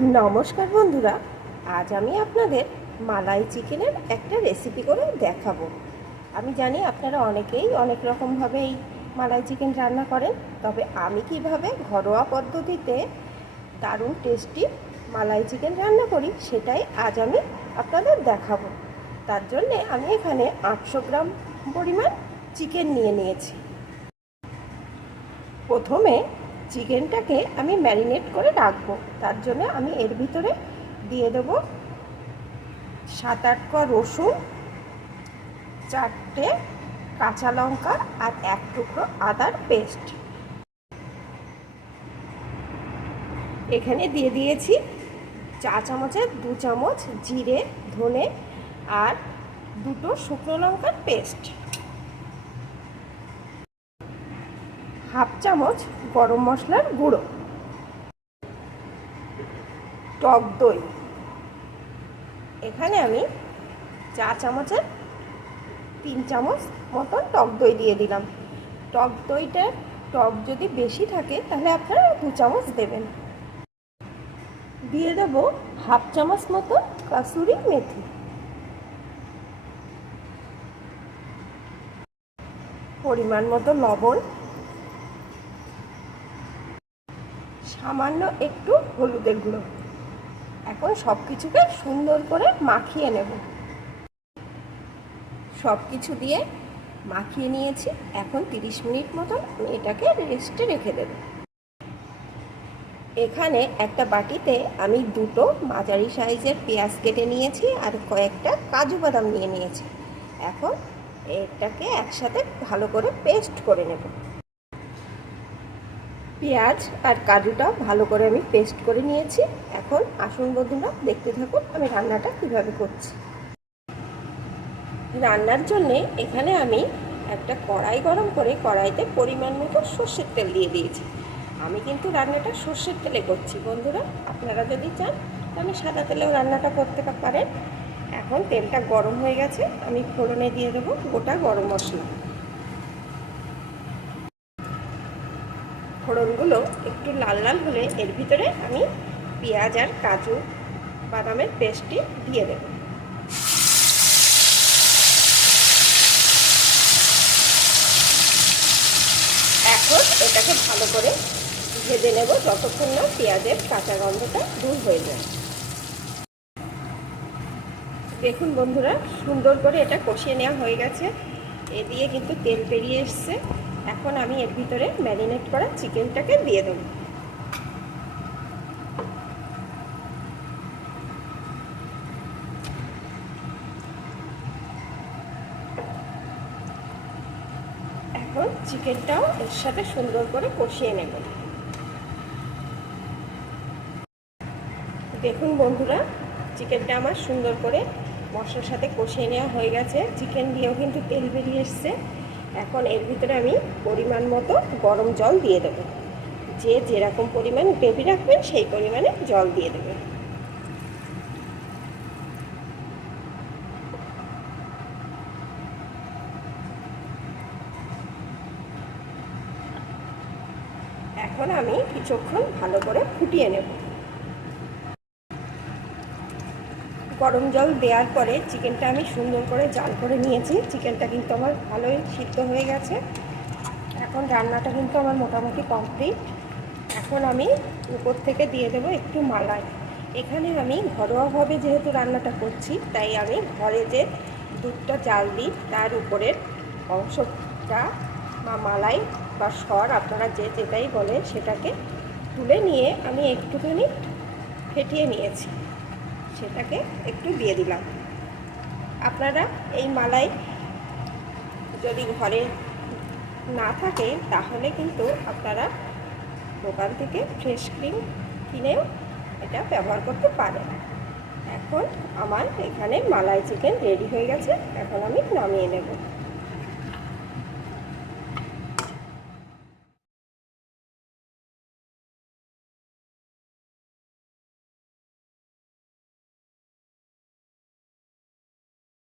নমস্কার বন্ধুরা, আজ আমি আপনাদের মালাই চিকেনের একটা রেসিপি করে দেখাবো। আমি জানি আপনারা অনেকেই অনেক রকমভাবে এই মালাই চিকেন রান্না করেন, তবে আমি কীভাবে ঘরোয়া পদ্ধতিতে দারুণ টেস্টি মালাই চিকেন রান্না করি সেটাই আজ আমি আপনাদের দেখাবো। তার জন্যে আমি এখানে আটশো গ্রাম পরিমাণ চিকেন নিয়ে নিয়েছি। প্রথমে চিকেনটাকে আমি ম্যারিনেট করে রাখব। তার জন্য আমি এর ভিতরে দিয়ে দেবো সাত আট কোয়া রসুন, চারটে কাঁচা লঙ্কা আর এক টুকরো আদার পেস্ট। এখানে দিয়ে দিয়েছি চা চামচের দু চামচ জিরে, ধনে আর দুটো শুকনো লঙ্কার পেস্ট। হাফ চামচ গরম মশলার গুঁড়ো। টক দই। এখানে আমি চা চামচের তিন চামচ মতন টক দই দিয়ে দিলাম। টক দইটা টক যদি বেশি থাকে, তাহলে আপনারা দু চামচ দেবেন। দিয়ে দেব হাফ চামচ মতো কাসুরি মেথি। পরিমাণ মতো লবণ। সামান্য একটু হলুদের গুঁড়ো। এখন সব কিছুকে সুন্দর করে মাখিয়ে নেব। সব কিছু দিয়ে মাখিয়ে নিয়েছি। এখন 30 মিনিট মতন এটাকে রেস্টে রেখে দেব। এখানে একটা বাটিতে আমি দুটো মাঝারি সাইজের পেঁয়াজ কেটে নিয়েছি আর কয়েকটা কাজু বাদাম নিয়ে নিয়েছি। এখন এটাকে একসাথে ভালো করে পেস্ট করে নেব। পেঁয়াজ আর কাজুটা ভালো করে আমি পেস্ট করে নিয়েছি। এখন আসুন বন্ধুরা দেখতে থাকুন আমি রান্নাটা কীভাবে করছি। রান্নার জন্যে এখানে আমি একটা কড়াই গরম করে কড়াইতে পরিমাণ মতো সর্ষের তেল দিয়ে দিয়েছি। আমি কিন্তু রান্নাটা সর্ষের তেলে করছি। বন্ধুরা, আপনারা যদি চান, তাহলে সাদা তেলেও রান্নাটা করতে পারেন। এখন তেলটা গরম হয়ে গেছে, আমি ফোড়নে দিয়ে দেবো গোটা গরম মশলা। ফোড়নগুলো একটু লাল লাল হলে এর ভিতরে আমি পেঁয়াজ আর কাজু বাদামের পেস্টটি দিয়ে দেব। এখন এটাকে ভালো করে ভেজে নেব যতক্ষণ না পেঁয়াজের কাঁচা গন্ধটা দূর হয়ে যায়। দেখুন বন্ধুরা, সুন্দর করে এটা কষিয়ে নেওয়া হয়ে গেছে। এ দিয়ে কিন্তু তেল বেরিয়ে এসছে। এখন আমি এর ভিতরে ম্যারিনেট করা চিকেনটাকে দিয়ে দেবো। এখন চিকেনটাও এর সাথে সুন্দর করে কষিয়ে নেব। দেখুন বন্ধুরা, চিকেনটা আমার সুন্দর করে মশলার সাথে কষিয়ে নেওয়া হয়ে গেছে। চিকেন দিয়েও কিন্তু তেল বেরিয়ে এসছে। এখন এর ভিতরে আমি পরিমাণ মতো গরম জল দিয়ে দেবো। যে যেরকম পরিমাণ গ্রেভি রাখবেন সেই পরিমাণে জল দিয়ে দেবেন। এখন আমি কিছুক্ষণ ভালো করে ফুটিয়ে নেব। গরম জল দেওয়ার পরে চিকেনটা আমি সুন্দর করে জাল করে নিয়েছি। চিকেনটা কিন্তু আমার ভালোই সিদ্ধ হয়ে গেছে। এখন রান্নাটা কিন্তু আমার মোটামুটি কমপ্লিট এখন আমি উপর থেকে দিয়ে দেবো একটু মালাই। এখানে আমি ঘরোয়াভাবে যেহেতু রান্নাটা করছি, তাই আমি ঘরে যে দুধটা চাল দিই, তার উপরের অংশটা বা মালাই বা সর, আপনারা যে যেটাই বলে সেটাকে তুলে নিয়ে আমি একটুখানি ফেটিয়ে নিয়েছি। সেটাকে একটু দিয়ে দিলাম। আপনারা এই মালাই যদি ঘরে না থাকে, তাহলে কিন্তু আপনারা দোকান থেকে ফ্রেশ ক্রিম কিনেও এটা ব্যবহার করতে পারেন। এখন আমার এখানে মালাই চিকেন রেডি হয়ে গেছে, এখন আমি নামিয়ে নেব।